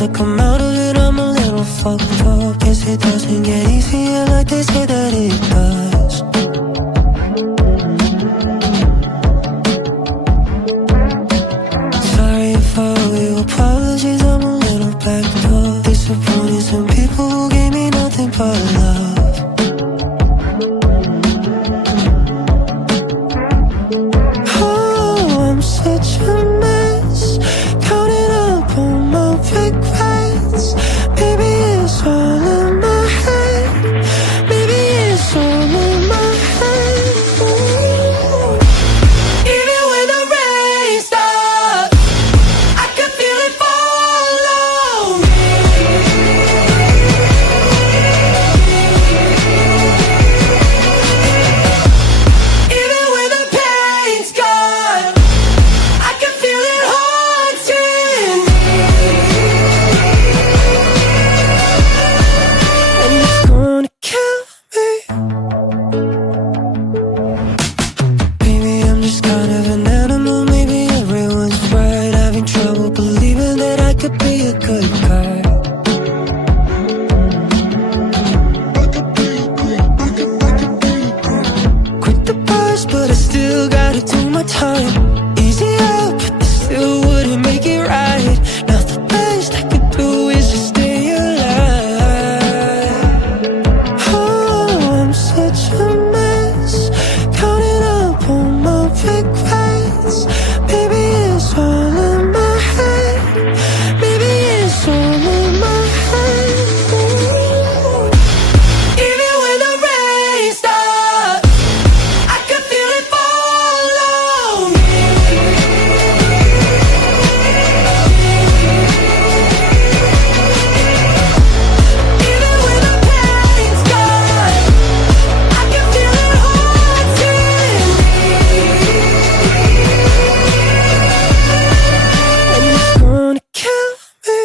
feels like I'm out of it, I'm a little fucked up. Guess it doesn't get easier like they say that it does. Sorry if I owe you apologies, I'm a little backed up. Disappointed some people who gave me nothing but love. Oh, I'm such a mess, counting up all my regrets. Maybe it's all in my head. Maybe it's all in my head. Ooh. Even when the rain stops, I can feel it follow me. Even when the pain's gone, I can feel it haunting me. And it's gonna kill me. Maybe I'm just kind of an animal, maybe everyone's right. Having trouble believing that I could be a good guy. Quit the bars, but I still gotta do my time. Easy up, but this still wouldn't make it right. Now the best I could do is just stay alive. Oh, I'm such a mess, counting up all my regrets. Maybe it's all in my head. Maybe it's all in my head. Ooh. Even when the rain stops, I can feel it follow me. Even when the pain's gone, I can feel it haunting me. And it's gonna kill me.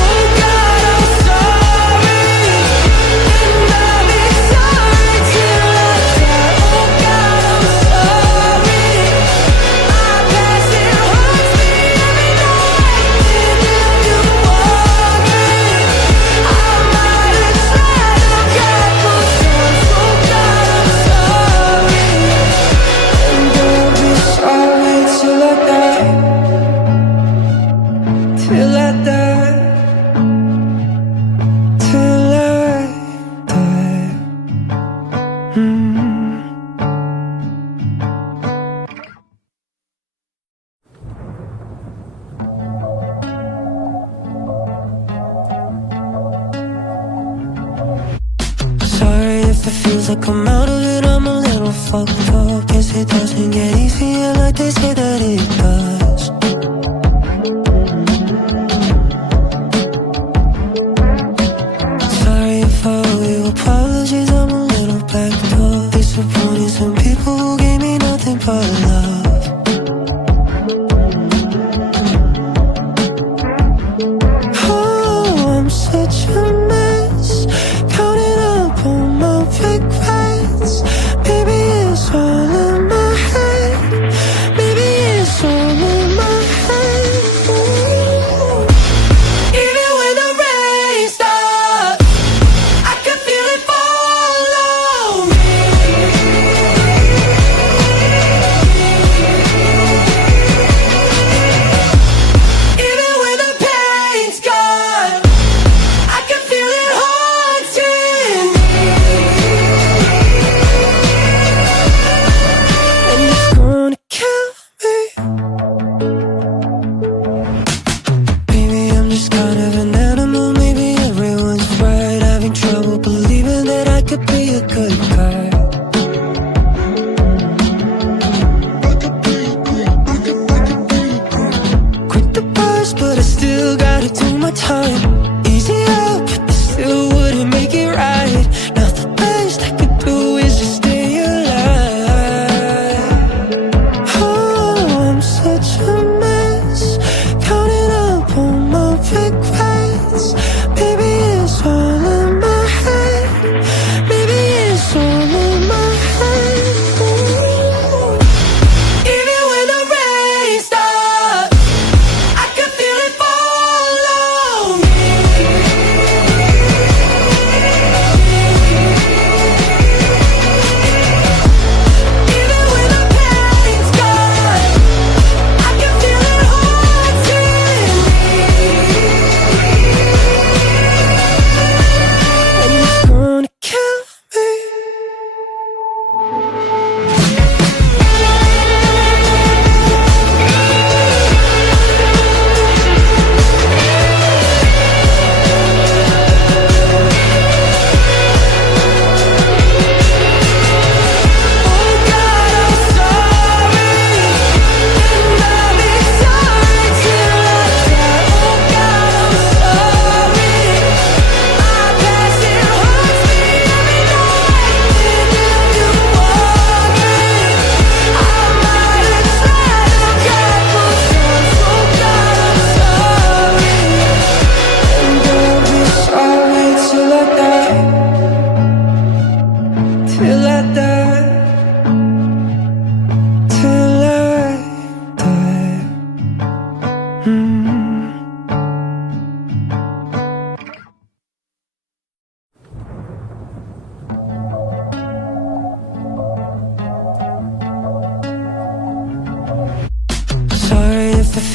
Oh God, I'm sorry, and I'll be sorry till I die. Oh God, I'm sorry, my past it haunts me every night. And if you worry, I might have tried a couple times. Oh God, I'm sorry, and I'll be sorry till I die. Till I die. Till I die. Sorry if it feels like I'm out of it, I'm a little fucked up. Guess it doesn't get easier like they say that it does. Sorry if I owe you apologies, I'm a little backed up. Disappointed some people who gave me nothing but love. Oh, I'm such a mess, counting up all my regrets. Maybe it's all in my head. Maybe it's all in my head. Ooh. Even when the rain stops, I can feel it follow me. Even when the pain's gone, I can feel it haunting me. And it's gonna kill me. Maybe I'm just kind of an animal, maybe everyone's right. Having trouble believing that I could be a good guy. Quit the bars, but I still gotta do my time. Easy up, but this still wouldn't make it right. Now the best I could do is just stay alive. Oh, I'm such a mess, counting up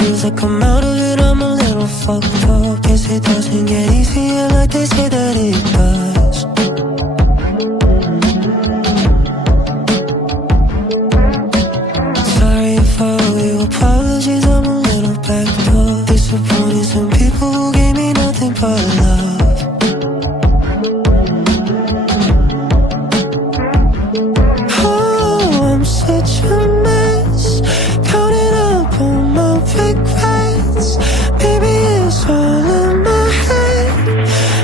feels like I'm out of it, I'm a little fucked up. Guess it doesn't get easier like they say that it does. Sorry if I owe you apologies, I'm a little backed up. Disappointed some people who gave me nothing but love. Oh, I'm such a mess, counting up all my regrets. Maybe it's all in my head.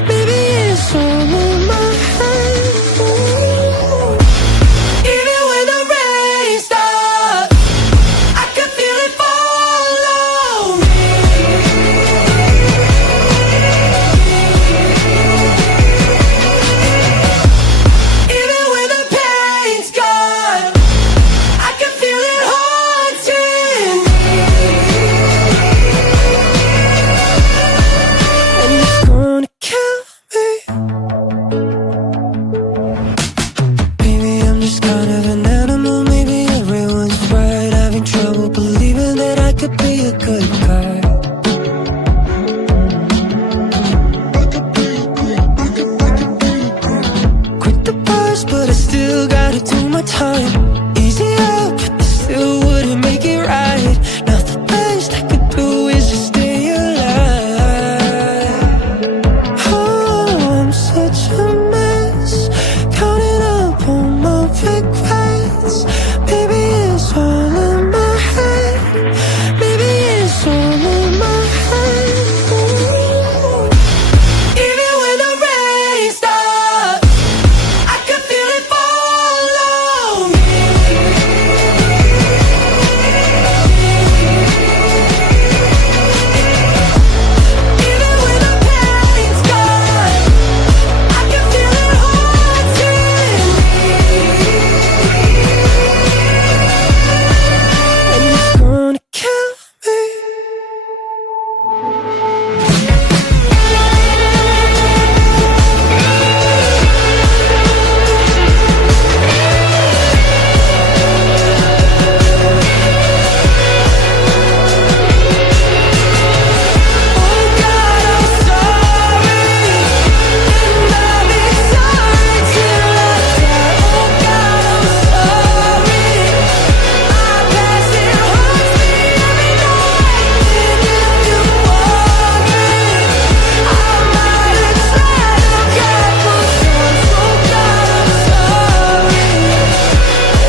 Maybe it's all in my head. Ooh. Even when the rain stops, I can feel it follow me. Even when the pain's gone, I can feel it haunting me. And it's gonna kill me. Maybe I'm just kind of an animal, maybe everyone's right. Having trouble believing that I could be a good guy. Quit the bars, but I still gotta do my time. Easy up, but this still wouldn't make it right. Now the best I could do is just stay alive. Oh, I'm such a mess, counting up all my regrets. Maybe it's all in my head. Maybe it's all in my head. Ooh. Even when the rain stops, I can feel it follow me. Even when the pain's gone, I can feel it haunting me. And it's gonna kill me. Oh God, I'm sorry, and I'll be sorry till I die. Oh God, I'm sorry, my past it haunts me every night. And if you worry, I might have tried a couple times. Oh God, I'm sorry,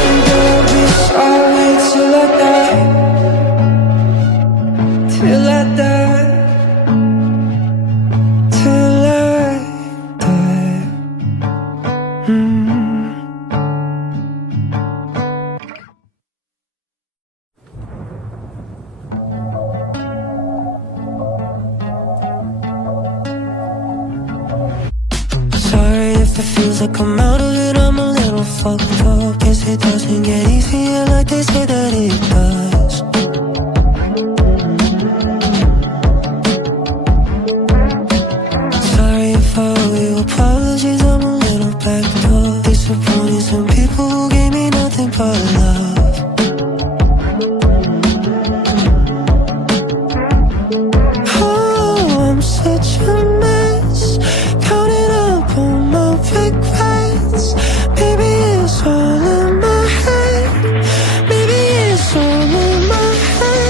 and I'll be sorry till I die. Till I die. Till I die. Sorry if it feels like I'm out of it, I'm a little fucked up. Guess it doesn't get easier like they say that it does. Sorry if I owe you apologies, I'm a little backed up. Disappointed some people who gave me nothing but love. Oh, I'm such a mess, counting up all my regrets. Maybe it's all in my head. Maybe it's all in my head.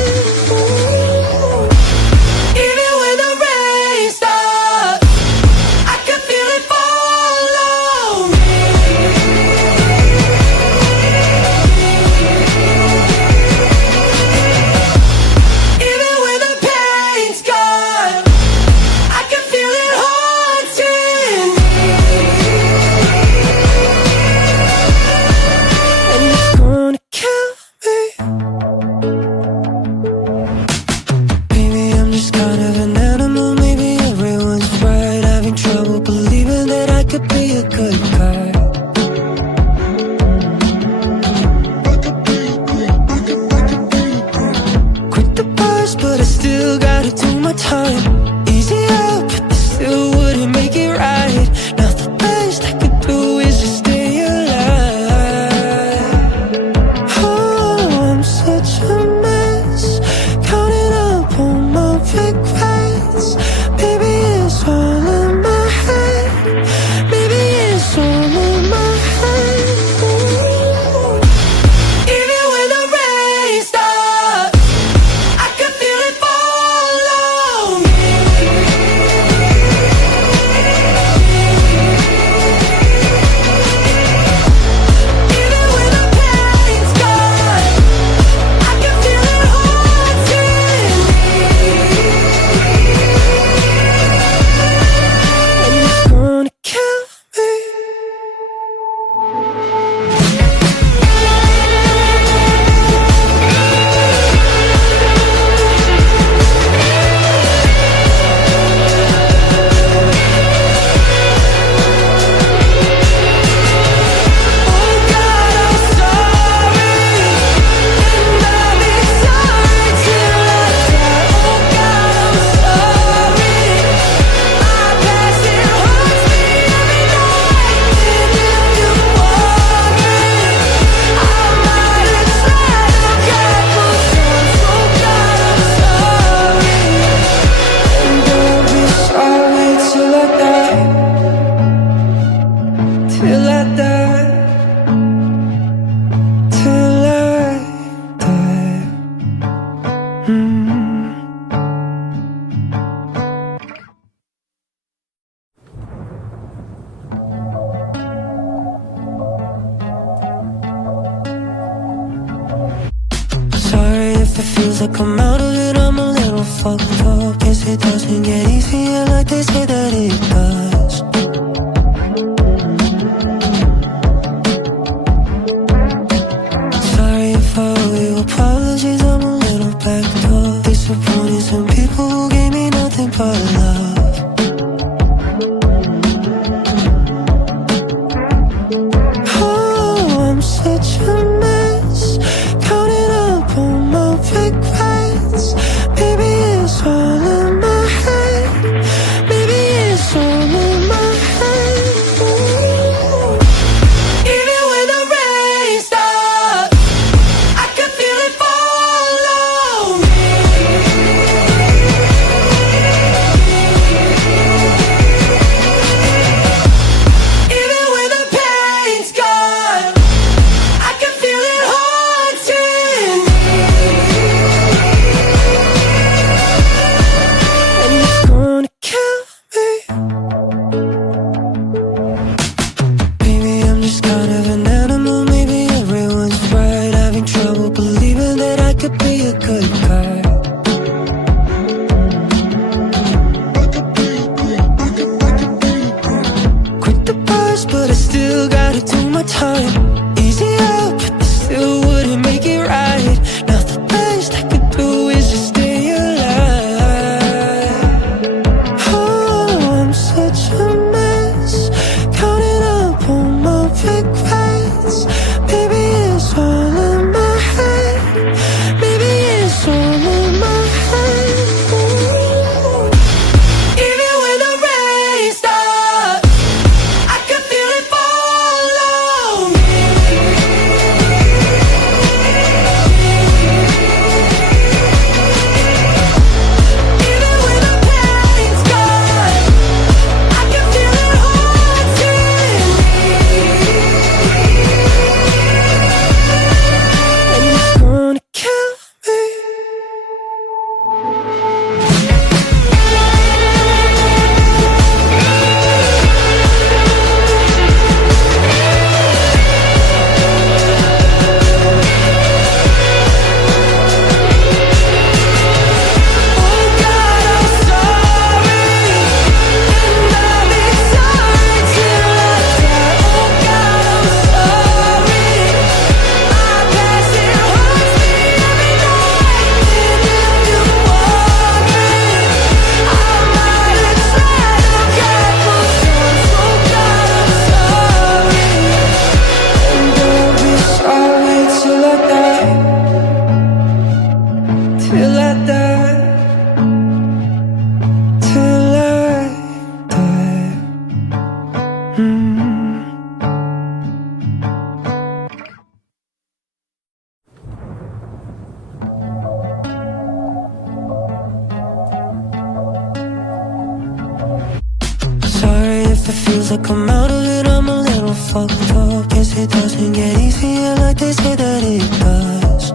feels like I'm out of it, I'm a little fucked up. Guess it doesn't get easier like they say that it does. Sorry if I owe you apologies, I'm a little backed up. Disappointed some people who gave me nothing but love. Oh, I'm such a mess, counting up all my regrets. Maybe it's all in my head. Maybe it's all in my head. Ooh. Even when the rain stops, I can feel it follow me. Even when the pain's gone, I can feel it haunting me. And it's gonna kill me. Maybe I'm just kind of an animal. Maybe everyone's right. Having trouble believing that I could be a good guy. Quit the bars, but I still gotta do my time. Easy up, but I still wouldn't make it right. Now the best I could do is just stay alive. Oh, I'm such a mess, counting up all my regrets. Maybe it's all in my head. Maybe it's all in my head. Ooh. Even when the rain stops, I can feel it follow me. Even when the pain's gone, I can feel it haunting me. And it's gonna kill me. Oh God, I'm sorry, and I'll be sorry till I die. Oh God, I'm sorry, my past it haunts me every night. And if you worry, I might have tried a couple times. Oh God, I'm sorry, and I'll be sorry till I die. Till I die. Till I die. Sorry if it feels like I'm out of it, I'm a little fucked up. Guess it doesn't get easier like they say that it does.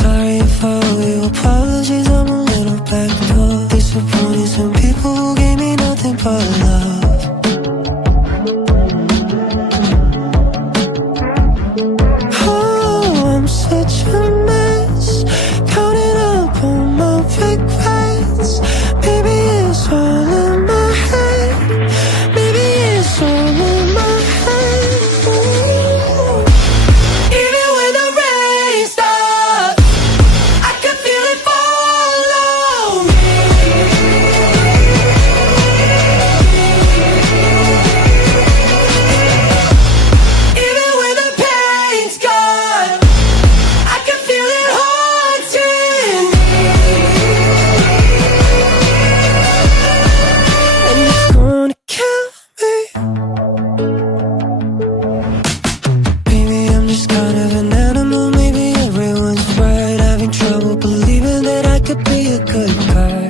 Sorry if I owe you apologies, I'm a little backed up. Disappointed some people who gave me nothing but love. Oh, I'm such a mess, counting up all my regrets. Maybe it's all in my head. Maybe it's all in my head. Ooh. Even when the rain stops, I can feel it follow me. Even when the pain's gone, I can feel it haunting me. And it's gonna kill me. Maybe I'm just kind of an animal. Maybe everyone's right. Having trouble believing that I could be a good guy.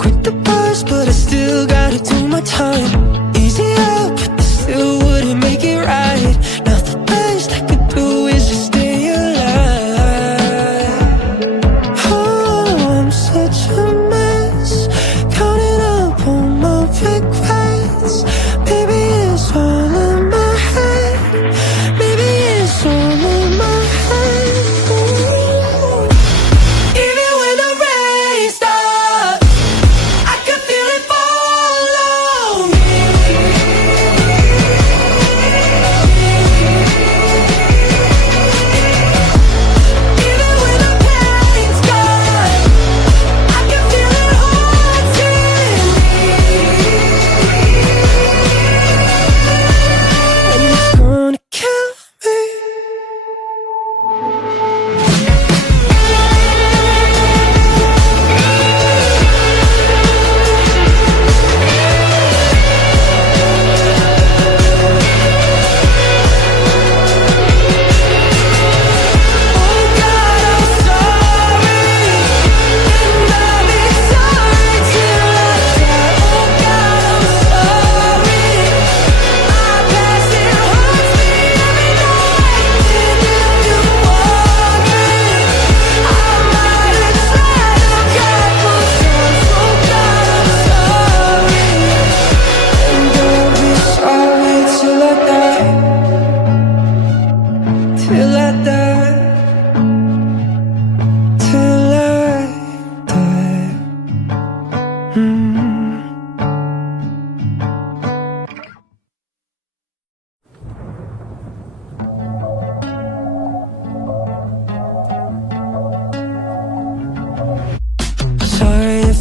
Quit the bars, but I still gotta do my time. Easy up, but I still wouldn't make it right. Now the best I could do is just stay alive. Oh, I'm such a mess, counting up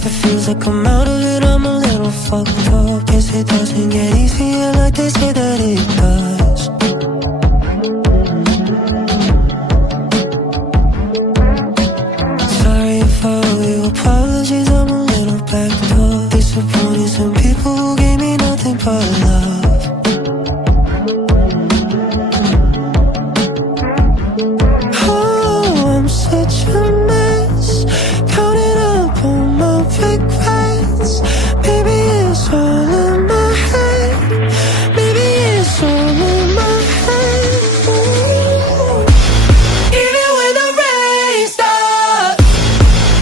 if it feels like I'm out of it, I'm a little fucked up. Guess it doesn't get easier like they say that it does. Sorry if I owe you apologies, I'm a little backed up. Disappointed some people who gave me nothing but love. Oh, I'm such a mess, counting up all my regrets. Maybe it's all in my head. Maybe it's all in my head. Ooh. Even when the rain stops,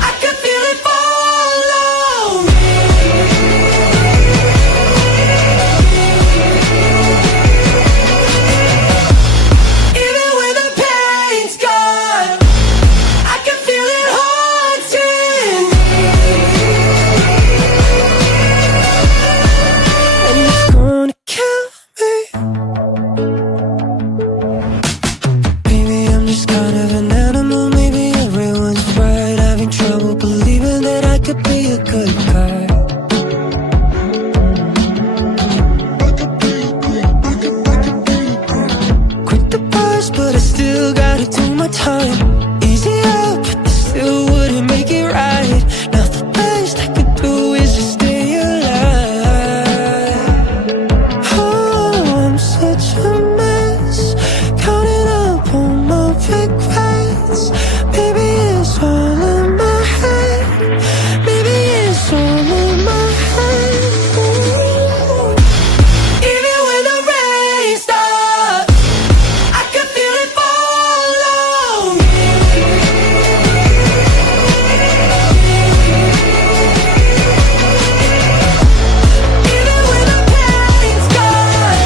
I can feel it fall on me. Even when the pain's gone, I can feel it haunting me. And it's gonna kill me. Maybe I'm just kind of an animal. Maybe everyone's right. Having trouble believing that I could be a good guy. Quit the bars, but I still gotta do my time. Easy up, but this still wouldn't make it right. Now the best I could do is just stay alive. Oh, I'm such a mess, counting up all my regrets. Maybe it's all in my head. Maybe it's all in my head. Ooh. Even when the rain stops, I can feel it fall on me. Even when the pain's gone,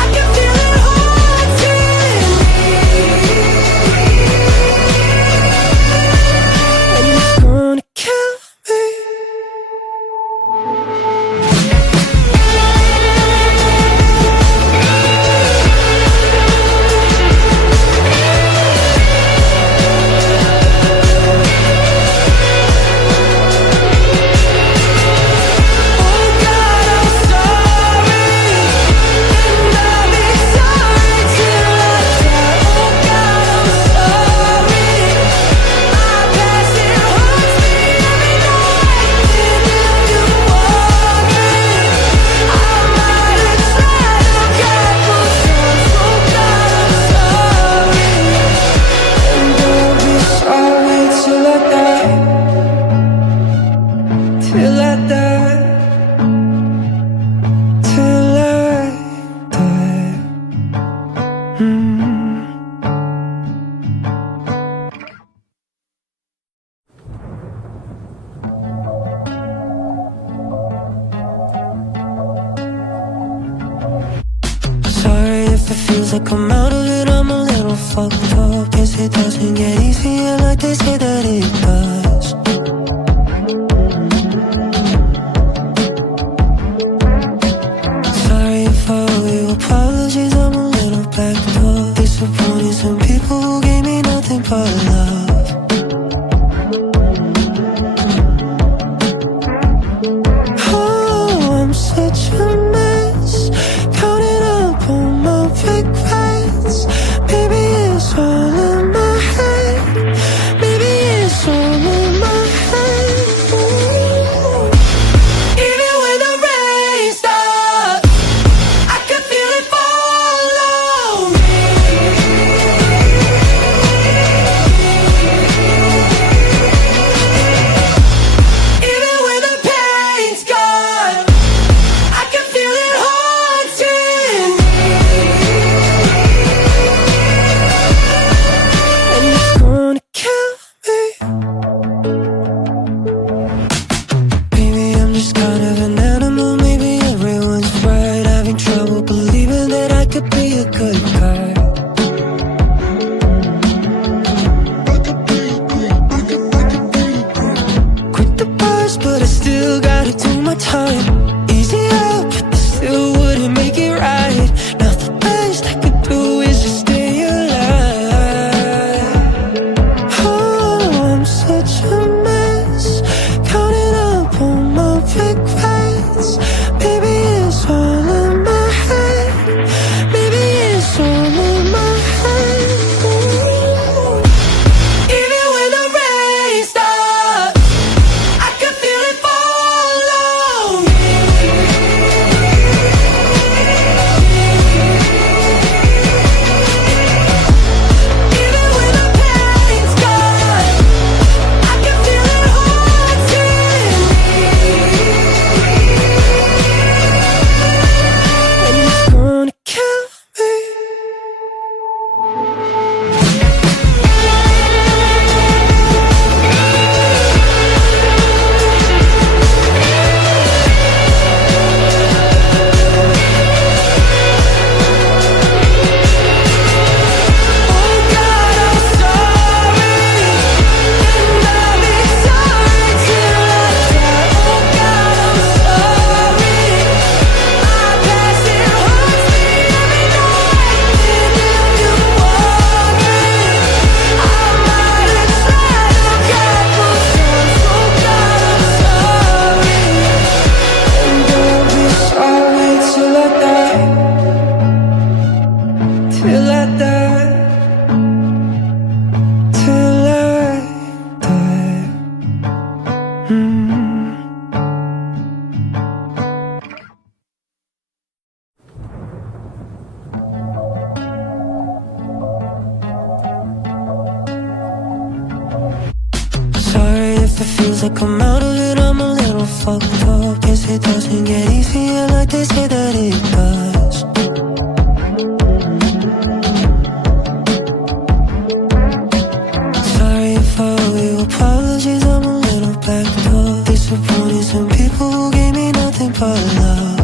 I can feel it haunting me. And it's gonna kill me. Oh God, I'm sorry, and I'll be sorry till I die. Oh God, I'm sorry, my past it haunts me every night. And if you want me, I might have tried a couple times. Oh God, I'm sorry, and I'll be sorry till I die. Till I die. Till I die. Sorry if it feels like I'm out of it, I'm a little fucked up. Guess it doesn't get easier like they say that it does. Sorry if I owe you apologies, I'm a little backed up. Disappointed some people who gave me nothing but love. Oh, I'm such a mess, counting up all my regrets. Maybe it's all in my head. Maybe it's all in my head. Ooh. Even when the rain stops, I can feel it fall on me. it feels like I'm out of it, I'm a little fucked up. Guess it doesn't get easier like they say that it does. Sorry if I owe you apologies, I'm a little backed up. Disappointed some people who gave me nothing but love.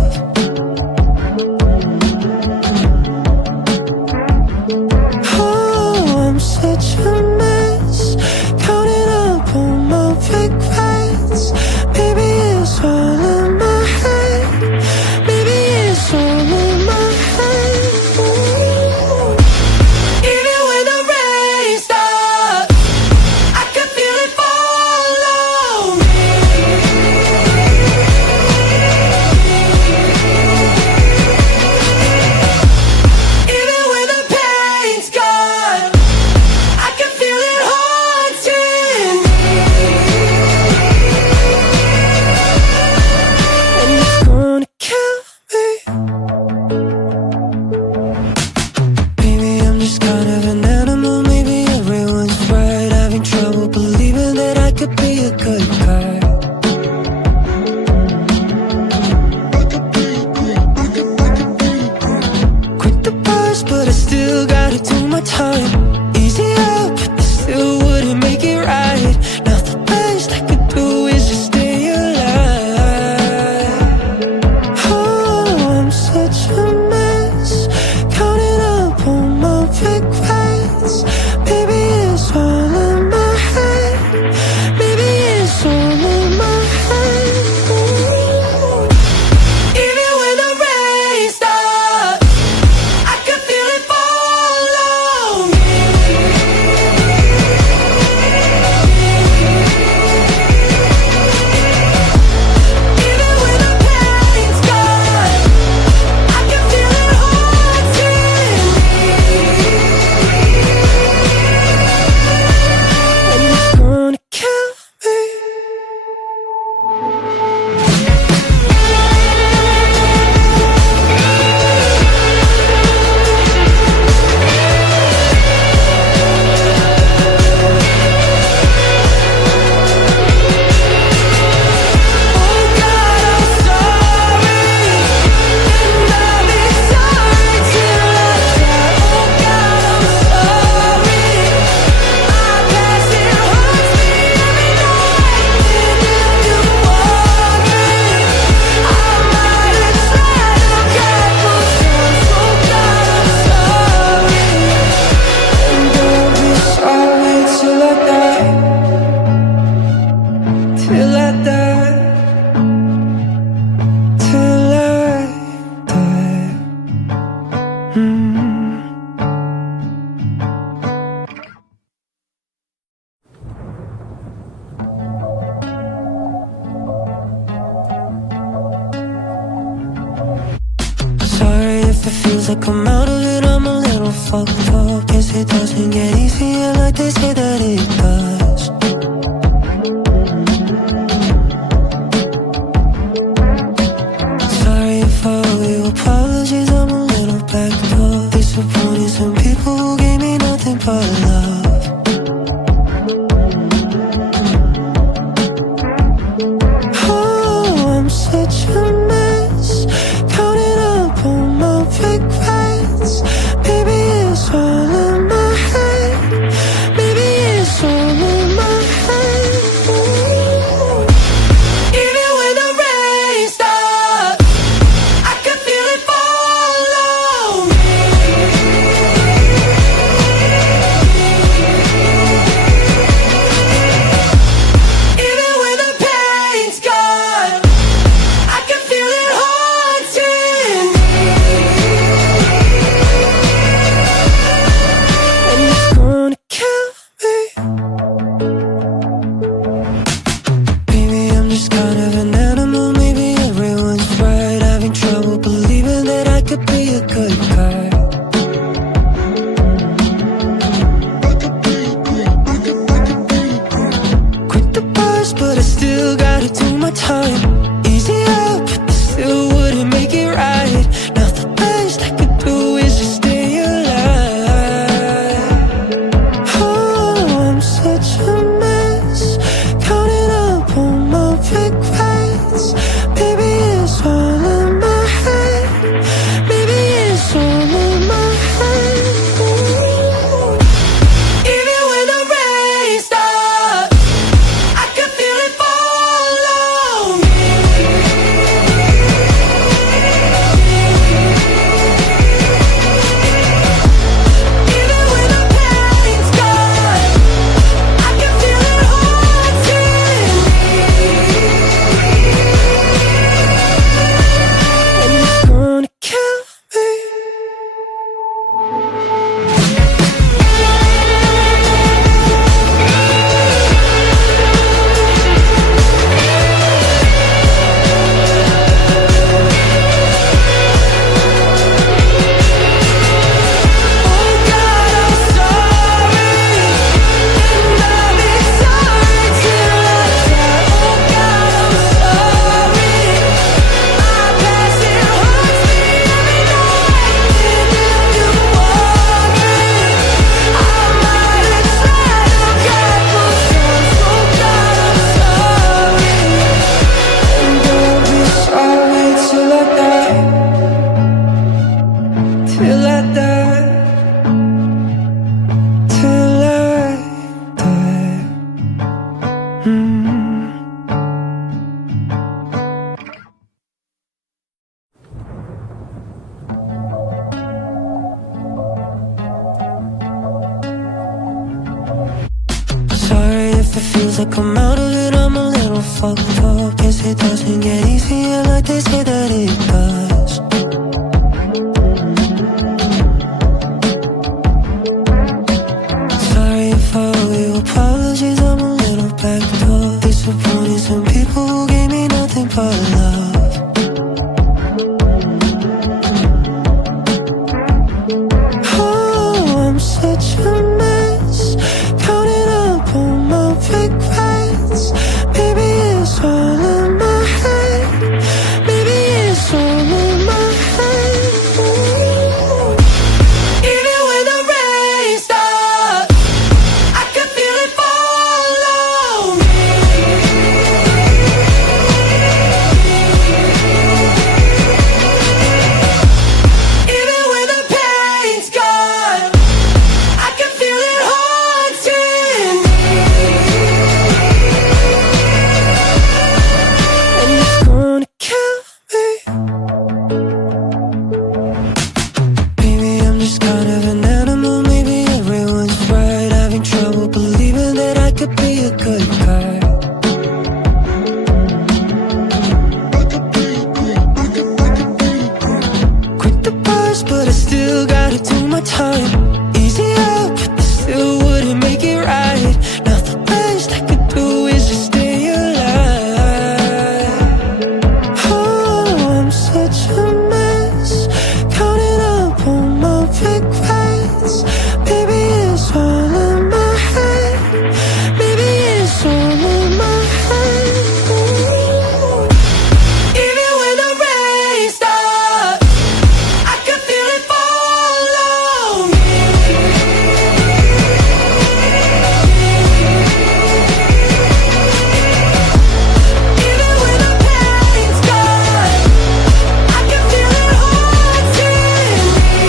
Oh, I'm such a mess, counting up all my regrets. Maybe it's all in my head. Maybe it's all in my head. Ooh. Even when the rain stops, I can feel it follow me. Even when the pain's gone, I can feel it haunting me. And it's gonna kill me. Maybe I'm just kind of an animal, maybe everyone's right. Having trouble believing that I could be a good guy. Quit the bars, but I still gotta do my time. Easy up, but this still wouldn't make it right. Now the best I could do is just stay alive. Oh, I'm such a mess, counting up all my regrets. Maybe it's all in my head. Maybe it's all in my head. Ooh. Even when the rain stops, I can feel it follow me. Even when the pain's gone, I can feel it haunting me. And it's gonna kill me. Oh God, I'm sorry, and I'll be sorry till I die. Oh God, I'm sorry, my past it haunts me every night. And if you worry, I might have tried a couple times. Oh God, I'm sorry, and I'll be sorry till I die. Till I die. Till I die. Sorry if it feels like I'm out of it, I'm a little fucked up. Guess it doesn't get easier like they say that it does. Sorry if I owe you apologies, I'm a little backed up. Disappointed some people who gave me nothing but love. Oh, I'm such a mess, counting up all my regrets. Maybe it's all in my head. Maybe it's all in my head. Ooh. Even when the rain stops, I can feel it follow me. Even when the pain's gone, I can feel it haunting me. And it's gonna kill me. Maybe I'm just kind of an animal, maybe everyone's right. Having trouble believing that I could be a good guy. Quit the bars, but I still gotta do my time. Easy up, but this still wouldn't make it right. Now the best I could do is just stay alive. Oh, I'm such a mess, counting feels like I'm out of it, I'm a little fucked up. Guess it doesn't get easier like they say that it does. Sorry if I owe you apologies, I'm a little backed up. Disappointed some people who gave me nothing but love. Oh, I'm such a mess, counting up all my regrets. Maybe it's all in my head. Maybe it's all in my head. Ooh. Even when the rain stops, I can feel it follow me. Even when the pain's gone, I can feel it haunting me. And it's gonna kill me. Maybe I'm just kind of an animal, maybe everyone's right. Having trouble believing that I could be a good guy. Quit the bars, but I still gotta do my time. Easy up, but this still wouldn't make it right. Now the best I could do is just stay alive. Oh, I'm such a mess, counting up all my regrets. Maybe it's all in my head. Maybe it's all in my head. Ooh. Even when the rain stops, I can feel it follow me. Even when the pain's gone, I can feel it haunting me.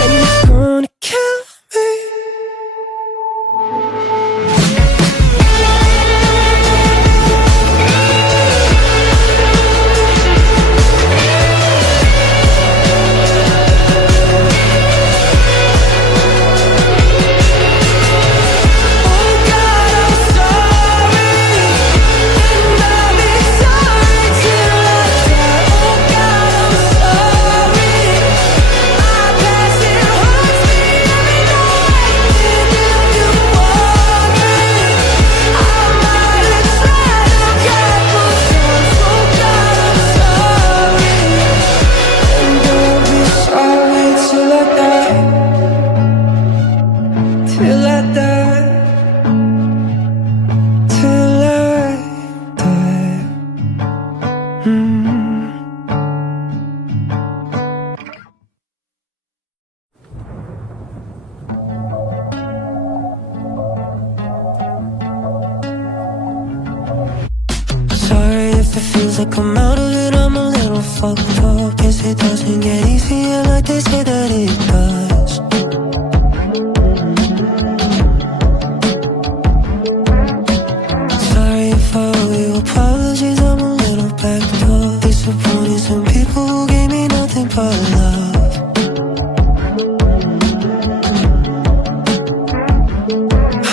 And it's gonna kill me. Oh God, I'm sorry, and I'll be sorry till I die. Oh God, I'm sorry, my past it haunts me every night. And if you worry, I might have tried a couple times. Oh God, I'm sorry, and I'll be sorry till I die. Till I die. Till I die. Sorry if it feels like I'm out of it, I'm a little fucked up. Guess it doesn't get easier like they say that it does. Sorry if I owe you apologies, I'm a little backed up. Disappointed some people who gave me nothing but love.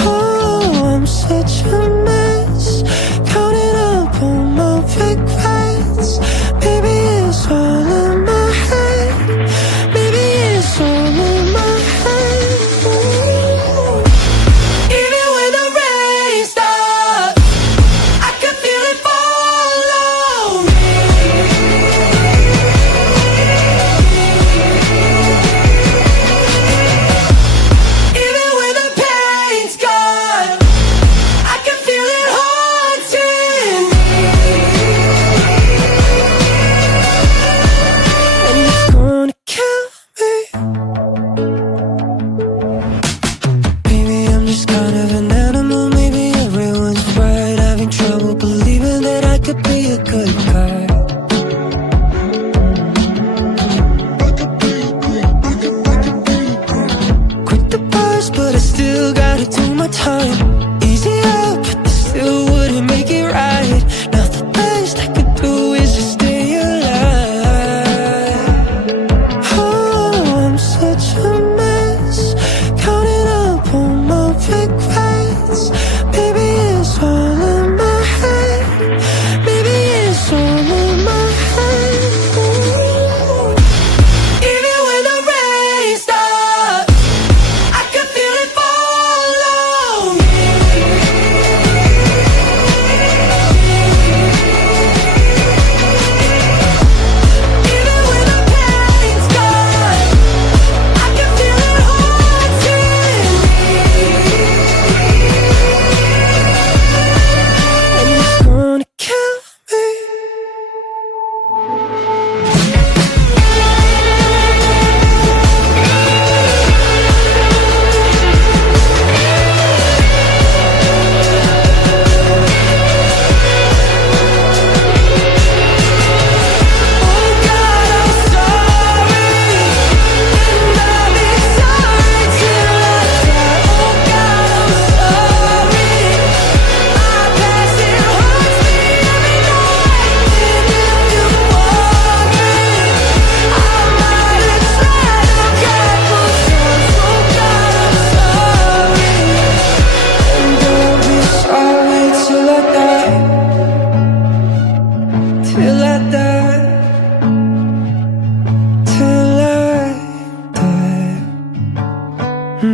Oh, I'm such a mess, counting up all my regrets. Maybe it's all in my head. Maybe it's all in my head. Ooh. Even when the rain stops, I can feel it follow me. Even when the pain's gone, I can feel it haunting me. And it's gonna kill me. Maybe I'm just kind of an animal, maybe everyone's right. Having trouble believing that I could be a good guy. Quit the bars, but I still gotta do my time. Easy up, but this still wouldn't make it right. Now the best I could do is just stay alive. Oh, I'm such a mess, counting up Sorry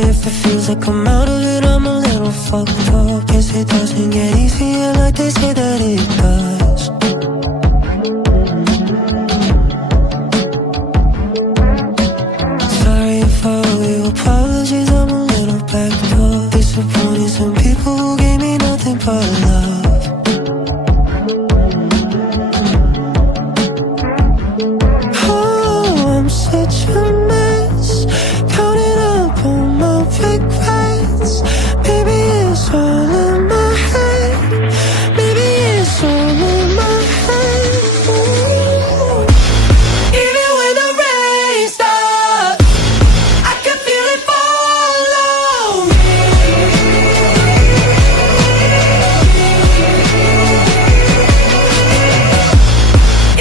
if it feels like I'm out of it, I'm a little fucked up. Guess it doesn't get easier like they say that it does. Sorry if I owe you apologies, I'm a little backed up. Disappointing some people who gave me nothing but love. Oh, I'm such a mess, counting up all my regrets. Maybe it's all in my head. Maybe it's all in my head. Ooh. Even when the rain stops, I can feel it follow me.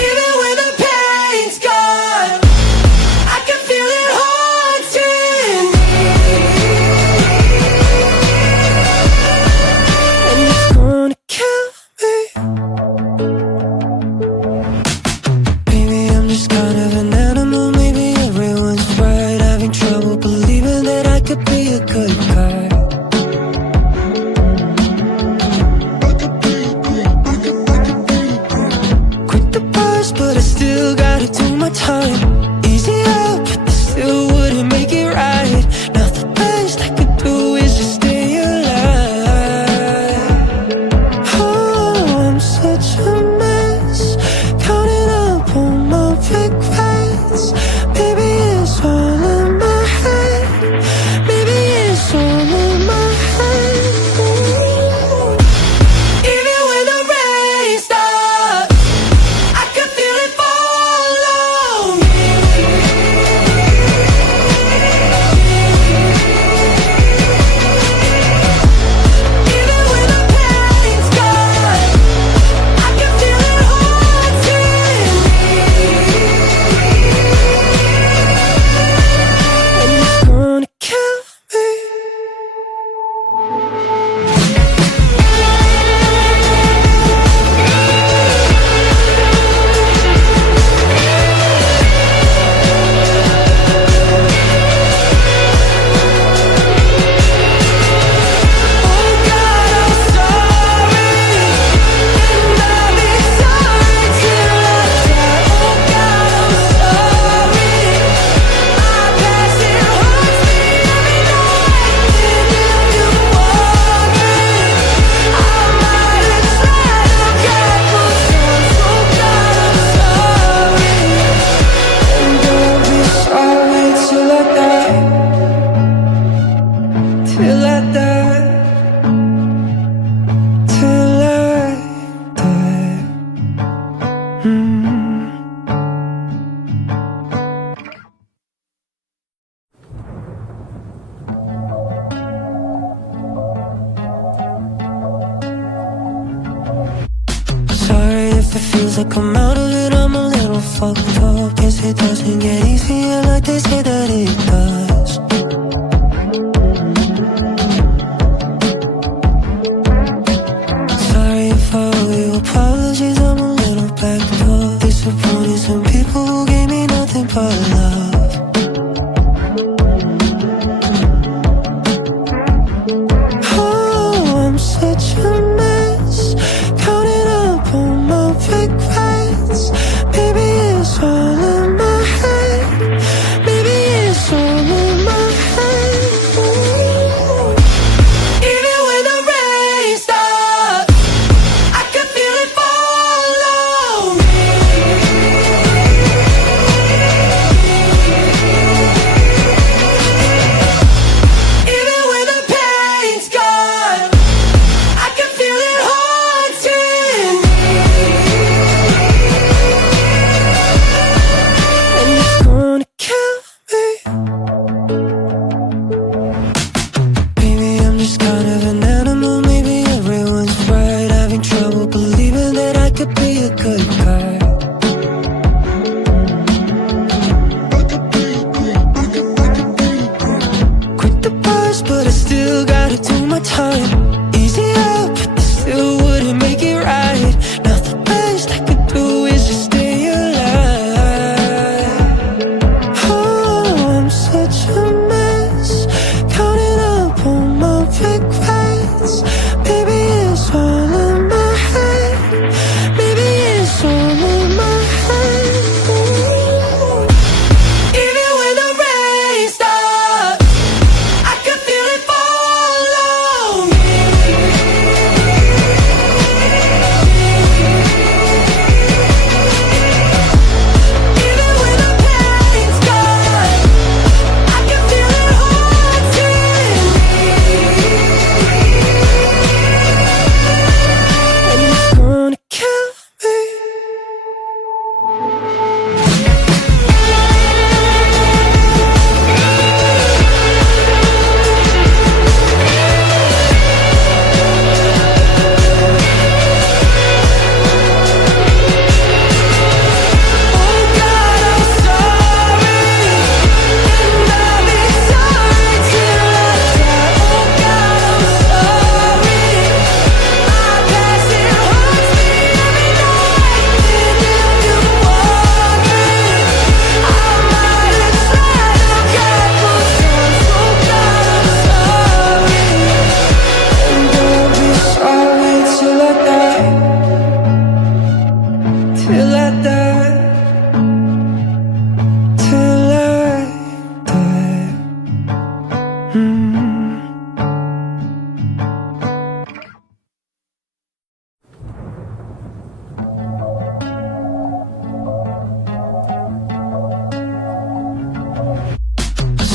Even when the pain's gone, I can feel it haunting me. And it's gonna kill me. Maybe I'm just kind of an animal. Maybe everyone's right. Having trouble believing that I could be a good guy. Quit the bars, but I still gotta do my time. Easy up, but this still wouldn't make it right. Now the best I could do is just stay alive. Oh, I'm such a mess, counting up all my regrets. Maybe it's all in my head. Maybe it's all in my head. Ooh. Even when the rain stops, I can feel it follow me. Even when the pain's gone, I can feel it haunting me. And it's gonna kill me. Oh God, I'm sorry, and I'll be sorry till I die. Oh God, I'm sorry, my past it haunts me every night. And if you worry, I might have tried a couple times. Oh God, I'm sorry, and I'll be sorry till I die. Till I die. Till I die. Sorry if it feels like I'm out of it, I'm a little fucked up. Guess it doesn't get easier like they say that it does. Sorry if I owe you apologies, I'm a little backed up. Disappointing some people who gave me nothing but love. Oh, I'm such a mess, counting up all my regrets. Maybe it's all in my head. Maybe it's all in but I still gotta do my time. Easy up, but this still wouldn't make it right. Now the best I could do is just stay alive. Oh, I'm such a mess, counting up all my regrets. Maybe it's all in my head. Maybe it's all in my head. Even when the rain stops, I can feel it fall on me. Even when the pain's gone, I can feel it haunting me. And it's gonna kill me. Oh God, I'm sorry, and I'll be sorry till I die. Oh God, I'm sorry, my past it haunts me every night. And if you worry, I might have tried a couple times. Oh God, I'm sorry, and I'll be sorry till I die. Till I die. Till I die.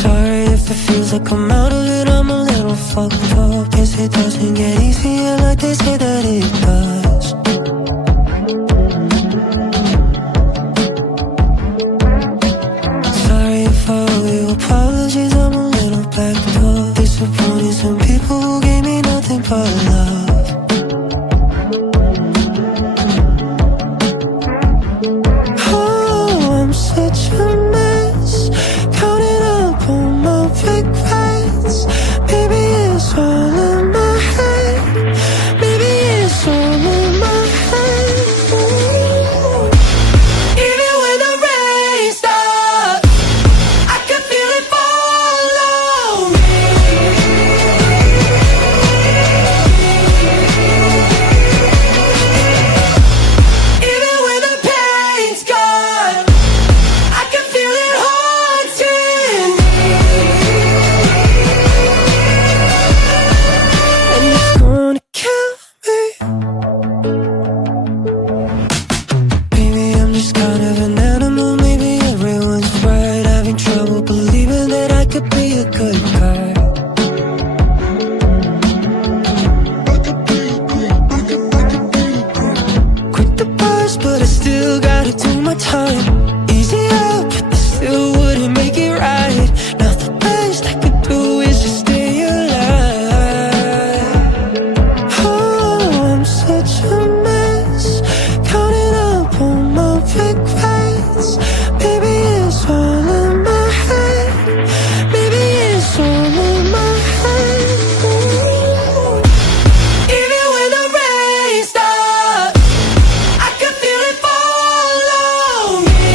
Sorry if it feels like I'm out of it, I'm a little fucked up. Guess it doesn't get easier like they say that it does. Sorry if I owe you apologies, I'm a little backed up. Disappointing some people who gave me nothing but love. Oh, I'm such a mess, counting up all my regrets. Maybe it's all in my head. Maybe it's all in my head. Even when the rain stops, I can feel it fall on me. Even when the pain's gone, I can feel it haunting me. And it's gonna kill me. Maybe I'm just kind of an animal. Maybe everyone's right. Having trouble believing that I could be a good guy. Quit the bars, but I still gotta do my time. Easy up, but this still wouldn't make it right. Now the best I could do is just stay alive. Oh, I'm such a mess, counting up all my regrets. Maybe it's all in my head. Maybe it's all in my head. Even when the rain stops, I can feel it fall on me.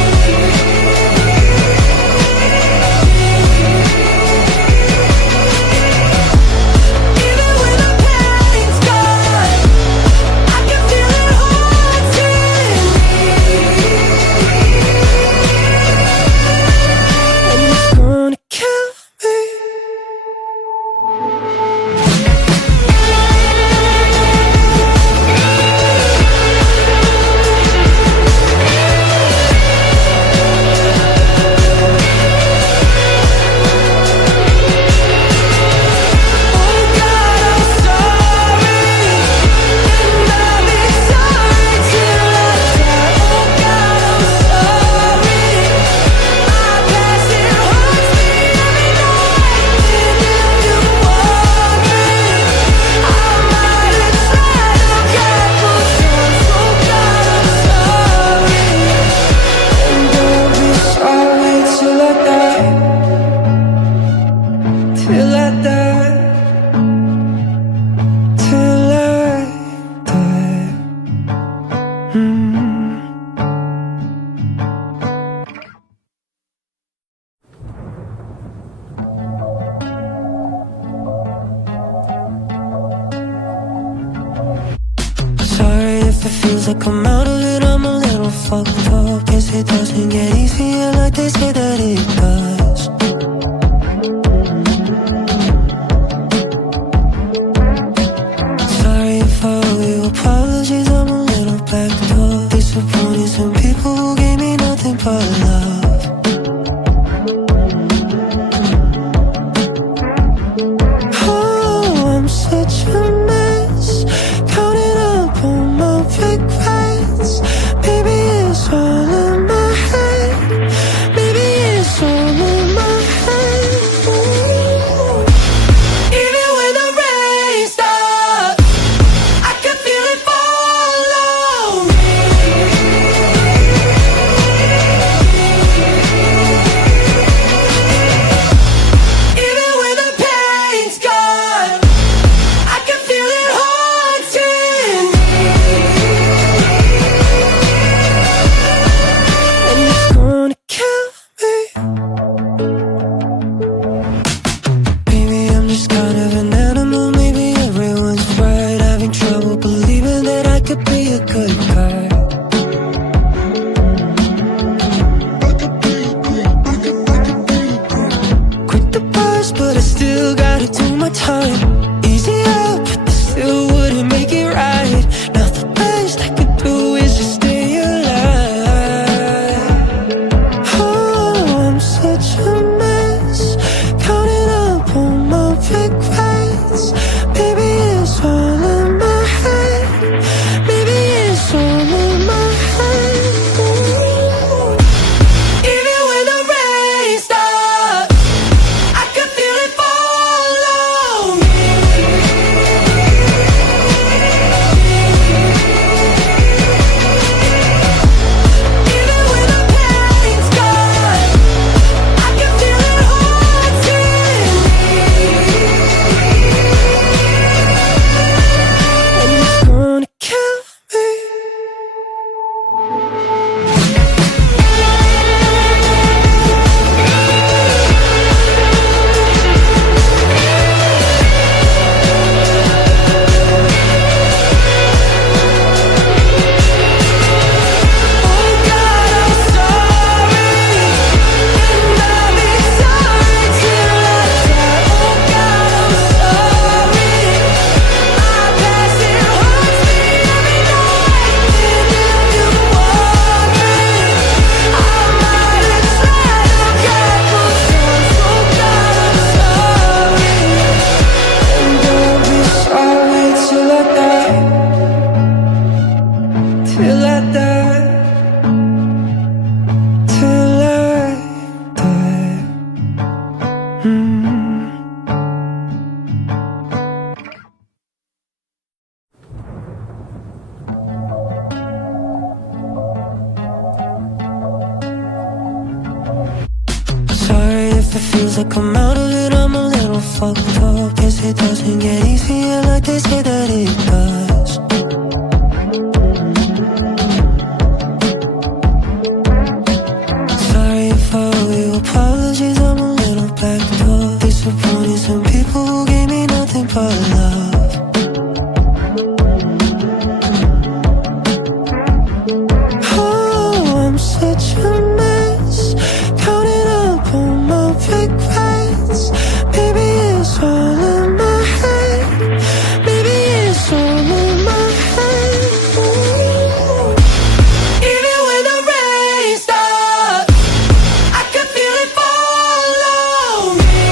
if it feels like I'm out of it, I'm a little fucked up. Guess it doesn't get easier like they say that it does. Sorry if I owe you apologies, I'm a little backed up. Disappointed some people who gave me nothing but love. Oh, I'm such a mess, counting up all my regrets. Maybe it's all in my head. Maybe it's all in my head. Ooh. Even when the rain stops, I can feel it follow me. Even when the pain's gone, I can feel it haunting me. And it's gonna kill me. Maybe I'm just kind of an animal. Maybe everyone's right. Having trouble believing that I could be a good guy. Quit the bars, but I still gotta do my time. Easy up, but this still wouldn't make it right. Now the best I could do is just stay alive. Oh, I'm such a mess, counting up all my regrets. Maybe it's all in my head. Maybe it's all in my head. Ooh. Even when the rain stops, I can feel it follow me. Even when the pain's gone, I can feel it haunting me. And it's gonna kill me. Oh God, I'm sorry, and I'll be sorry till I die. Oh God, I'm sorry, my past it haunts me every night. And if you worry, I might have tried a couple times. Oh God, I'm sorry, and I'll be sorry till I die. Till I die. Till I die. Sorry if it feels like I'm out of it, I'm a little fucked up. Guess it doesn't get easier like they say that it does. Sorry if I owe you apologies, I'm a little backed up. Disappointed some people who gave me nothing but love. Oh, I'm such a mess, counting up all my regrets. Maybe it's all in my head. Maybe it's all in my head. Ooh. Even when the rain stops, I can feel it follow me.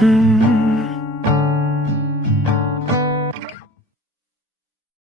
Mm.